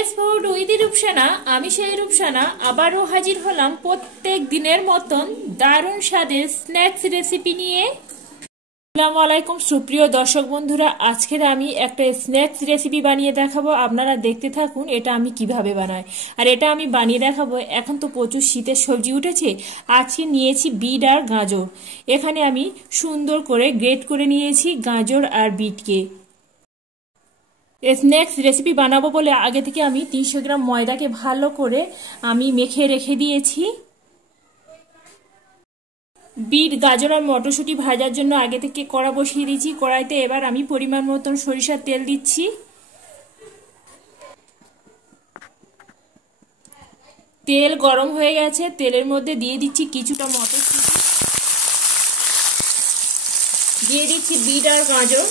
Village food with Rupsana. আমি সেই রূপসানা আবারও হাজির হলাম প্রত্যেক দিনের মতন দারুণ স্বাদের স্ন্যাক্স রেসিপি নিয়ে। আসসালামু আলাইকুম সুপ্রিয় দর্শক বন্ধুরা, আজকের আমি একটা স্ন্যাক্স রেসিপি বানিয়ে দেখাবো। আপনারা দেখতে থাকুন এটা আমি কিভাবে বানাই। আর এটা আমি বানিয়ে দেখাবো। এখন তো প্রচুর শীতের সবজি উঠেছে। আজকে নিয়েছি বিট আর গাজর। এখানে আমি সুন্দর করে গ্রেট করে নিয়েছি গাজর আর বিটকে। স্ন্যাক্স রেসিপি বানাবো বলে আগে থেকে আমি 300 গ্রাম ময়দাকে ভালো করে আমি মেখে রেখে দিয়েছি। বিট গাজর আর মটরশুঁটি ভাজার জন্য আগে থেকে কড়া বসিয়ে দিয়েছি। কড়াইতে এবার আমি পরিমাণ মতন সরিষার তেল দিচ্ছি। তেল গরম হয়ে গেছে, তেলের মধ্যে দিয়ে দিচ্ছি কিছুটা মটরশুঁটি, দিয়ে দিচ্ছি বিট আর গাজর,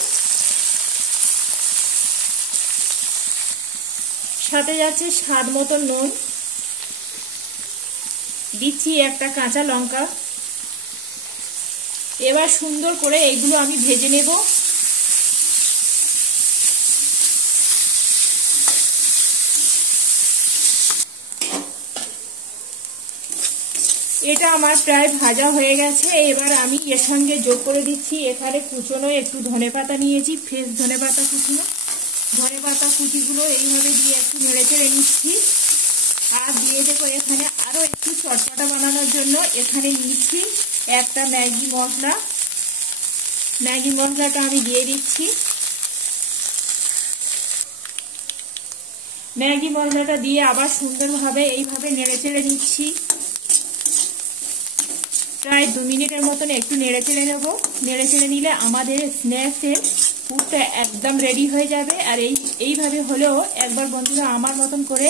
সাথে যাচ্ছে স্বাদ মতো নুন, দিচ্ছি একটা কাঁচা লঙ্কা। এবার সুন্দর করে এইগুলো আমি ভেজে নেব। এটা আমার প্রায় ভাজা হয়ে গেছে। এবার আমি এর সঙ্গে যোগ করে দিচ্ছি এখানে কুচনো একটু ধনেপাতা নিয়েছি, ফ্রেশ ধনেপাতা কুচনো। ধনেপাতা কুচিগুলো এইভাবে দিয়ে একটু নেড়ে চেড়ে নিচ্ছি। আর দিয়ে দেবো এখানে আরও একটু চটপটা বানানোর জন্য এখানে নিচ্ছি একটা ম্যাগি মশলা। ম্যাগি মশলাটা আমি দিয়ে দিচ্ছি। ম্যাগি মশলাটা দিয়ে আবার সুন্দরভাবে এইভাবে নেড়ে চেড়ে নিচ্ছি। প্রায় 2 মিনিটের মতন একটু নেড়ে চেড়ে নেব। নেড়ে চেড়ে নিলে আমাদের স্ন্যাক্সের পুরটা একদম রেডি হয়ে যাবে। আর এইভাবে হলেও একবার বন্ধুরা আমার মতন করে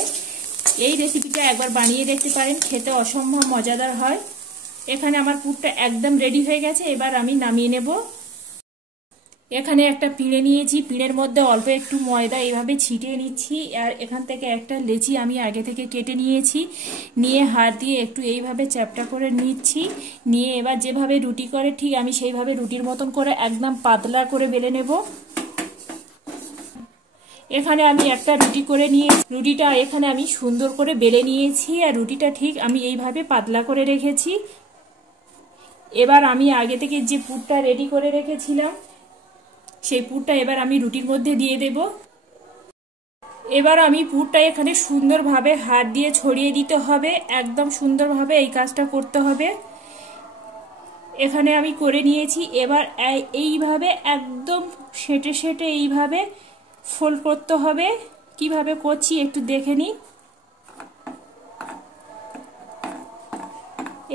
এই রেসিপিটা একবার বানিয়ে দেখতে পারেন, খেতে অসম্ভব মজাদার হয়। এখানে আমার পুরটা একদম রেডি হয়ে গেছে। এবার আমি নামিয়ে নেব। এখানে একটা পিঁড়ে নিয়েছি, পিঁড়ের মধ্যে অল্প একটু ময়দা এইভাবে ছিটিয়ে নিচ্ছি। আর এখান থেকে একটা লেচি আমি আগে থেকে কেটে নিয়েছি, নিয়ে হাত দিয়ে একটু এইভাবে চ্যাপটা করে নিচ্ছি। নিয়ে এবার যেভাবে রুটি করে ঠিক আমি সেইভাবে রুটির মতন করে একদম পাতলা করে বেলে নেব। এখানে আমি একটা রুটি করে নিয়ে রুটিটা এখানে আমি সুন্দর করে বেলে নিয়েছি। আর রুটিটা ঠিক আমি এইভাবে পাতলা করে রেখেছি। এবার আমি আগে থেকে যে পুরটা রেডি করে রেখেছিলাম সেই পুরটা এবার আমি রুটির মধ্যে দিয়ে দেব। এবার আমি পুরটা এখানে সুন্দরভাবে হাত দিয়ে ছড়িয়ে দিতে হবে। একদম সুন্দরভাবে এই কাজটা করতে হবে। এখানে আমি করে নিয়েছি। এবার এইভাবে একদম সেটে সেটে এইভাবে ফোল্ড করতে হবে। কিভাবে করছি একটু দেখে নিন।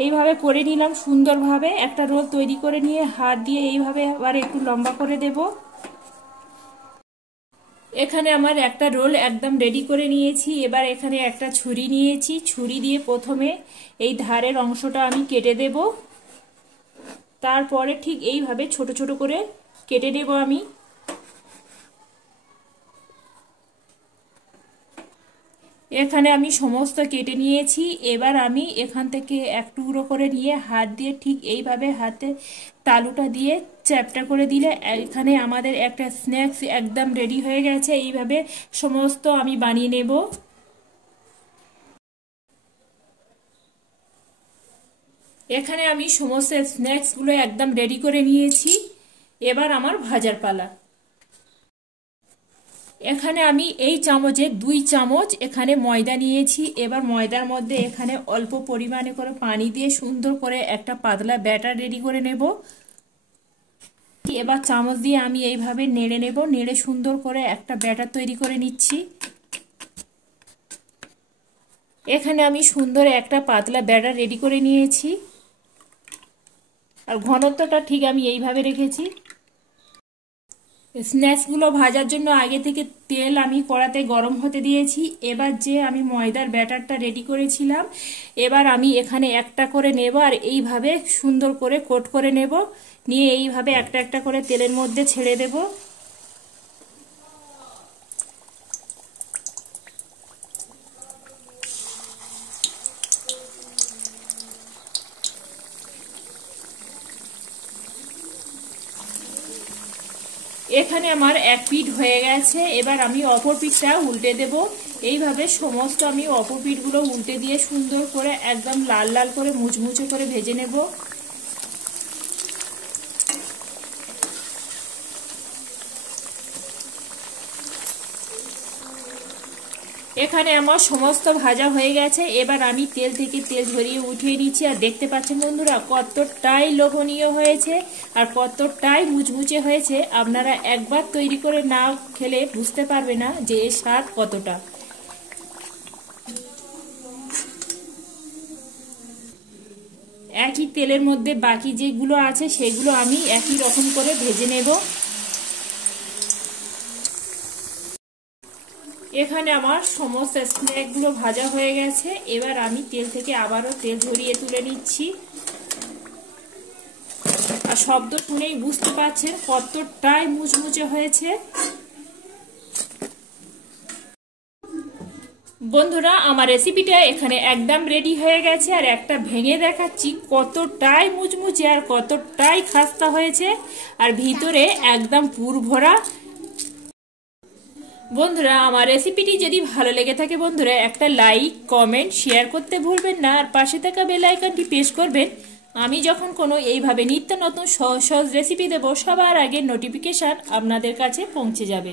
এইভাবে করে নিলাম সুন্দরভাবে। একটা রোল তৈরি করে নিয়ে হাত দিয়ে এইভাবে আবার একটু লম্বা করে দেব। এখানে আমার একটা রোল একদম রেডি করে নিয়েছি। এবার এখানে একটা ছুরি নিয়েছি, ছুরি দিয়ে প্রথমে এই ধারের অংশটা আমি কেটে দেব। তারপরে ঠিক এইভাবে ছোট ছোট করে কেটে নেব আমি। এখানে আমি সমস্ত কেটে নিয়েছি। এবার আমি এখান থেকে এক টুকরো করে নিয়ে হাত দিয়ে ঠিক এইভাবে হাতে তালুটা দিয়ে চ্যাপটা করে দিলে এখানে আমাদের একটা স্ন্যাক্স একদম রেডি হয়ে গেছে। এইভাবে সমস্ত আমি বানিয়ে নেব। এখানে আমি সমস্ত স্ন্যাক্সগুলো একদম রেডি করে নিয়েছি। এবার আমার ভাজার পালা। এখানে আমি এই চামচে 2 চামচ এখানে ময়দা নিয়েছি। এবার ময়দার মধ্যে এখানে অল্প পরিমাণে করে পানি দিয়ে সুন্দর করে একটা পাতলা ব্যাটার রেডি করে নেব। এবার চামচ দিয়ে আমি এইভাবে নেড়ে নেব। নেড়ে সুন্দর করে একটা ব্যাটার তৈরি করে নিচ্ছি। এখানে আমি সুন্দর একটা পাতলা ব্যাটার রেডি করে নিয়েছি। আর ঘনত্বটা ঠিক আমি এইভাবে রেখেছি। স্ন্যাক্সগুলো ভাজার জন্য আগে থেকে তেল আমি কড়াতে গরম হতে দিয়েছি। এবার যে আমি ময়দার ব্যাটারটা রেডি করেছিলাম এবার আমি এখানে একটা করে নেব। আর এইভাবে সুন্দর করে কোট করে নেব। নিয়ে এইভাবে একটা একটা করে তেলের মধ্যে ছেড়ে দেব। এখানে আমার এক পিঠ হয়ে গেছে, এবার আমি অপর পিঠটা উল্টে দেব। এইভাবে সমস্ত আমি অপর পিঠগুলো উল্টে দিয়ে সুন্দর করে একদম লাল লাল করে মুচমুচে করে ভেজে নেব। এখানে আমার সমস্ত ভাজা হয়ে গেছে, এবার আমি তেল থেকে তেল ঝরিয়ে উঠিয়ে নিচ্ছি। আর দেখতে পাচ্ছেন বন্ধুরা কতটাই লোভনীয় হয়েছে আর কতটাই মুচমুচে হয়েছে। আপনারা একবার তৈরি করে না খেলে বুঝতে পারবে না যে এর স্বাদ কতটা। একই তেলের মধ্যে বাকি যেগুলো আছে সেগুলো আমি একই রকম করে ভেজে নেব। এখানে আমার সমস্ত স্ন্যাকগুলো ভাজা হয়ে গেছে, এবার আমি তেল থেকে আবারও তেল ঝরিয়ে তুলে নিচ্ছি। আর শব্দ শুনেই বুঝতে পারছেন কতটাই মুচমুচে হয়েছে। বন্ধুরা আমার রেসিপিটা এখানে একদম রেডি হয়ে গেছে। আর একটা ভেঙে দেখাচ্ছি কতটাই মুচমুচে আর কতটাই খাস্তা হয়েছে, আর ভিতরে একদম পুর ভরা। বন্ধুরা আমার রেসিপিটি যদি ভালো লেগে থাকে বন্ধুরা একটা লাইক কমেন্ট শেয়ার করতে ভুলবেন না, আর পাশে থাকা বেল আইকনটি প্রেস করবেন। আমি যখন কোনো এইভাবে নিত্য নতুন সহজ সহজ রেসিপি দেব সবার আগে নোটিফিকেশন আপনাদের কাছে পৌঁছে যাবে।